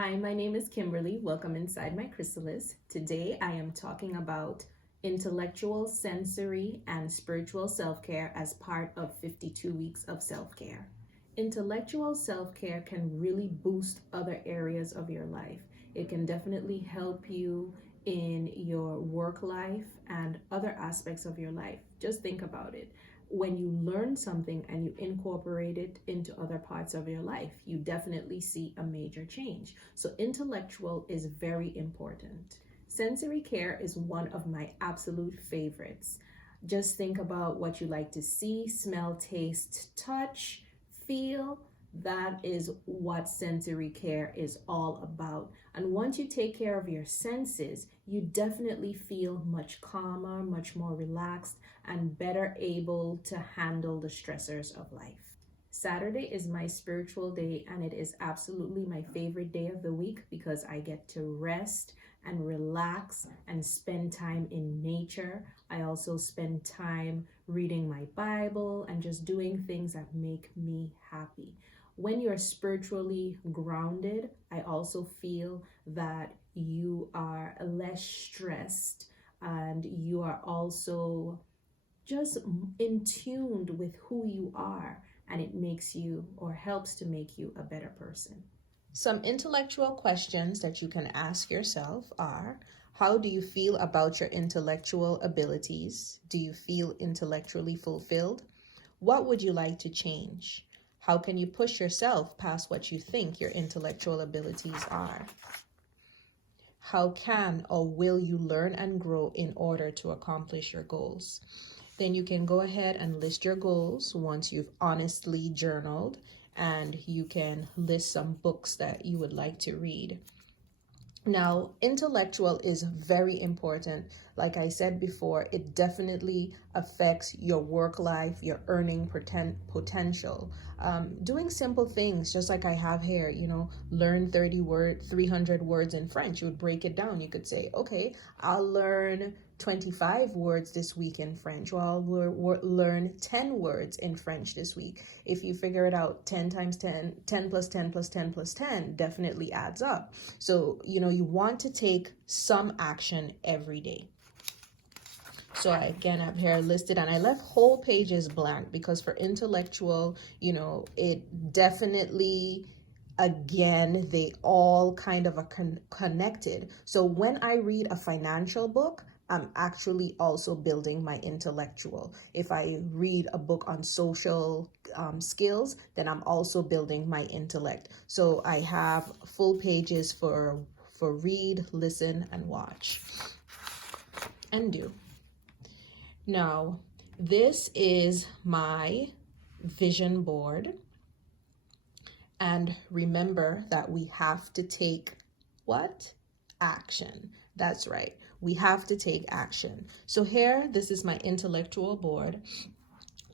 Hi, my name is Kimberly. Welcome inside my chrysalis. Today I am talking about intellectual, sensory, and spiritual self-care as part of 52 weeks of self-care. Intellectual self-care can really boost other areas of your life. It can definitely help you in your work life and other aspects of your life. Just think about it. When you learn something and you incorporate it into other parts of your life, you definitely see a major change. So intellectual is very important. Sensory care is one of my absolute favorites. Just think about what you like to see, smell, taste, touch, feel. That is what sensory care is all about. And once you take care of your senses, you definitely feel much calmer, much more relaxed, and better able to handle the stressors of life. Saturday is my spiritual day, and it is absolutely my favorite day of the week because I get to rest and relax and spend time in nature. I also spend time reading my Bible and just doing things that make me happy. When you're spiritually grounded, I also feel that you are less stressed and you are also just in tuned with who you are, and it makes you or helps to make you a better person. Some intellectual questions that you can ask yourself are: how do you feel about your intellectual abilities? Do you feel intellectually fulfilled? What would you like to change? How can you push yourself past what you think your intellectual abilities are? How can or will you learn and grow in order to accomplish your goals? Then you can go ahead and list your goals once you've honestly journaled, and you can list some books that you would like to read. Now, intellectual is very important. Like I said before, it definitely affects your work life, your earning potential. Doing simple things, just like I have here, learn 300 words in French. You would break it down. You could say, okay, I'll learn 25 words this week in French, or I'll learn 10 words in French this week. If you figure it out, 10 times 10, 10 plus 10 plus 10 plus 10 definitely adds up. So, you want to take some action every day. So again, up here listed, and I left whole pages blank because for intellectual, it definitely, again, they all kind of are connected. So when I read a financial book, I'm actually also building my intellectual. If I read a book on social skills, then I'm also building my intellect. So I have full pages for read, listen, and watch, and do. Now, this is my vision board. And remember that we have to take what? Action. That's right. We have to take action. So here, this is my intellectual board.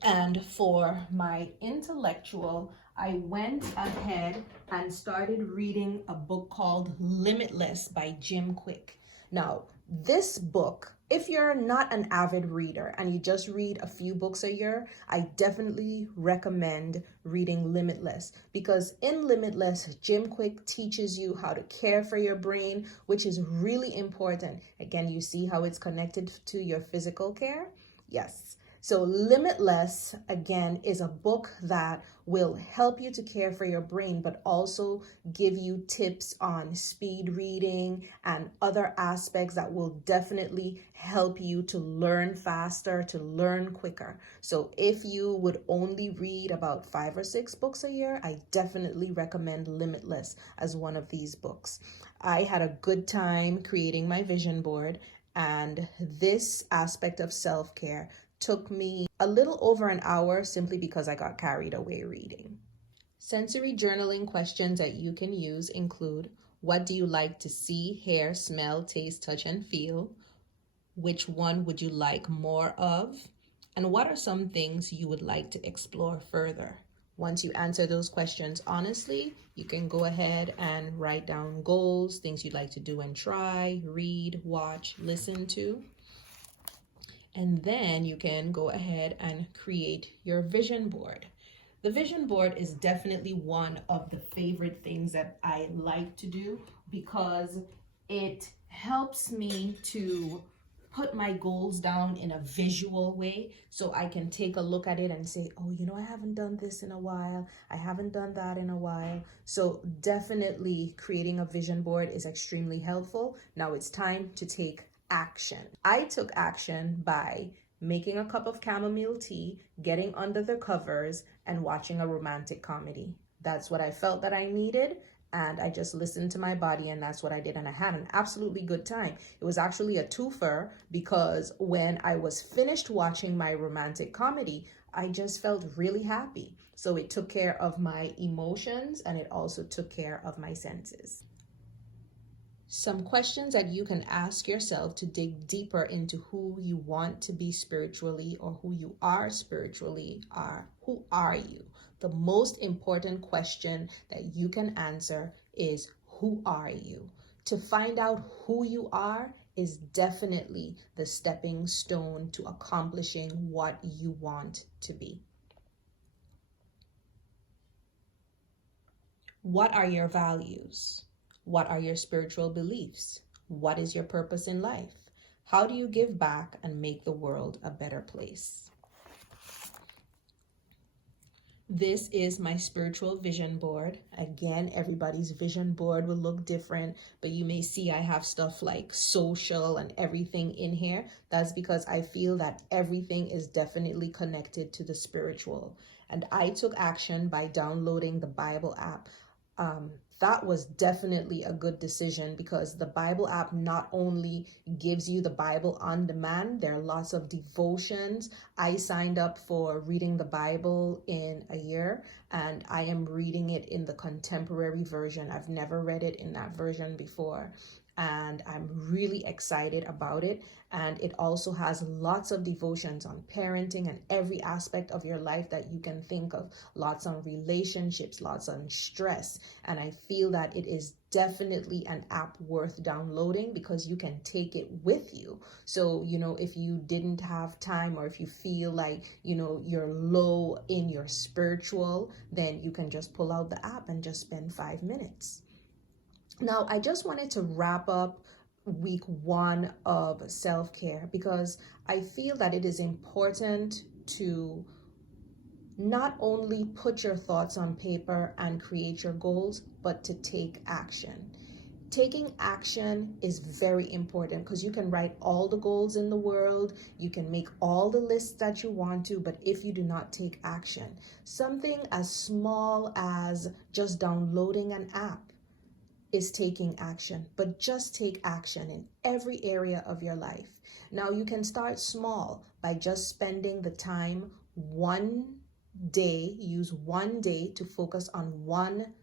And for my intellectual, I went ahead and started reading a book called Limitless by Kwik. Now, this book, if you're not an avid reader and you just read a few books a year, I definitely recommend reading Limitless, because in Limitless, Kwik teaches you how to care for your brain, which is really important. Again, you see how it's connected to your physical care? Yes. So Limitless, again, is a book that will help you to care for your brain, but also give you tips on speed reading and other aspects that will definitely help you to learn faster, to learn quicker. So if you would only read about 5 or 6 books a year, I definitely recommend Limitless as one of these books. I had a good time creating my vision board, and this aspect of self-care took me a little over an hour simply because I got carried away reading. Sensory journaling questions that you can use include: what do you like to see, hear, smell, taste, touch, and feel? Which one would you like more of? And what are some things you would like to explore further? Once you answer those questions honestly, you can go ahead and write down goals, things you'd like to do and try, read, watch, listen to. And then you can go ahead and create your vision board. The vision board is definitely one of the favorite things that I like to do because it helps me to put my goals down in a visual way so I can take a look at it and say, oh, I haven't done this in a while. I haven't done that in a while. So definitely creating a vision board is extremely helpful. Now it's time to take action. I took action by making a cup of chamomile tea, getting under the covers, and watching a romantic comedy. That's what I felt that I needed, and I just listened to my body, and that's what I did, and I had an absolutely good time. It was actually a twofer because when I was finished watching my romantic comedy, I just felt really happy. So it took care of my emotions, and it also took care of my senses. Some questions that you can ask yourself to dig deeper into who you want to be spiritually or who you are spiritually are, who are you? The most important question that you can answer is, who are you? To find out who you are is definitely the stepping stone to accomplishing what you want to be. What are your values? What are your spiritual beliefs? What is your purpose in life? How do you give back and make the world a better place? This is my spiritual vision board. Again, everybody's vision board will look different, but you may see I have stuff like social and everything in here. That's because I feel that everything is definitely connected to the spiritual. And I took action by downloading the Bible app. That was definitely a good decision because the Bible app not only gives you the Bible on demand, there are lots of devotions. I signed up for reading the Bible in a year, and I am reading it in the contemporary version. I've never read it in that version before, and I'm really excited about it. And it also has lots of devotions on parenting and every aspect of your life that you can think of. Lots on relationships, lots on stress. And I feel that it is definitely an app worth downloading because you can take it with you. So, if you didn't have time or if you feel like, you're low in your spiritual, then you can just pull out the app and just spend 5 minutes. Now, I just wanted to wrap up week 1 of self-care because I feel that it is important to not only put your thoughts on paper and create your goals, but to take action. Taking action is very important because you can write all the goals in the world, you can make all the lists that you want to, but if you do not take action, something as small as just downloading an app is taking action, but just take action in every area of your life. Now, you can start small by just spending the time one day, use one day to focus on one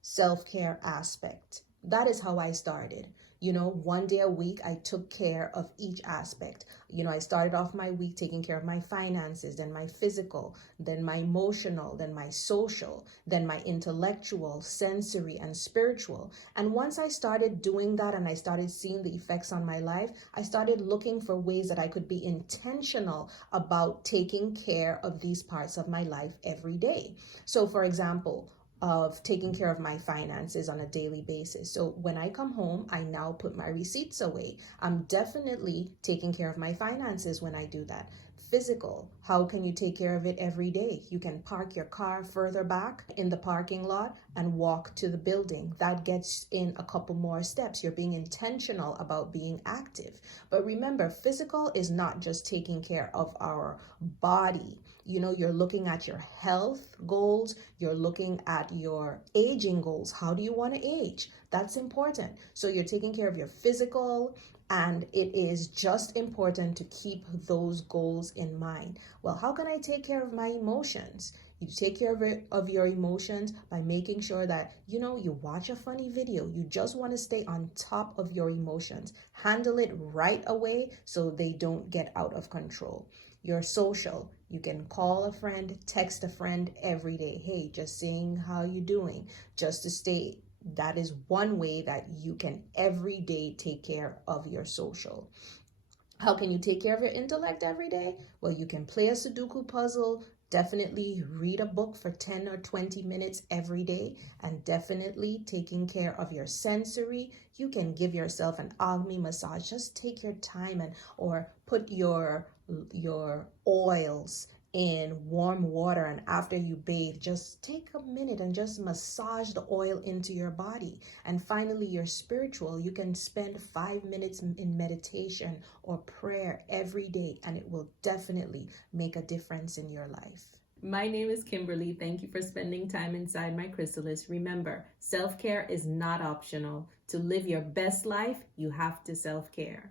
self-care aspect. That is how I started. One day a week, I took care of each aspect. I started off my week taking care of my finances, then my physical, then my emotional, then my social, then my intellectual, sensory, and spiritual. And once I started doing that and I started seeing the effects on my life, I started looking for ways that I could be intentional about taking care of these parts of my life every day. So, for example, of taking care of my finances on a daily basis. So when I come home, I now put my receipts away. I'm definitely taking care of my finances when I do that. Physical, how can you take care of it every day? You can park your car further back in the parking lot and walk to the building. That gets in a couple more steps. You're being intentional about being active. But remember, physical is not just taking care of our body. You're looking at your health goals. You're looking at your aging goals. How do you want to age? That's important. So you're taking care of your physical, and it is just important to keep those goals in mind. Well, how can I take care of my emotions? You take care of your emotions by making sure that, you watch a funny video. You just want to stay on top of your emotions. Handle it right away so they don't get out of control. Your social, you can call a friend, text a friend every day. Hey, just saying how you doing, just to stay. That is one way that you can every day take care of your social. How can you take care of your intellect every day? Well, you can play a Sudoku puzzle, Definitely read a book for 10 or 20 minutes every day, and definitely taking care of your sensory. You can give yourself an Agni massage. Just take your time or put your oils in warm water, and after you bathe, just take a minute and just massage the oil into your body. And finally, your spiritual, you can spend 5 minutes in meditation or prayer every day, and it will definitely make a difference in your life. My name is Kimberly. Thank you for spending time inside my chrysalis. Remember, self-care is not optional. To live your best life, you have to self-care.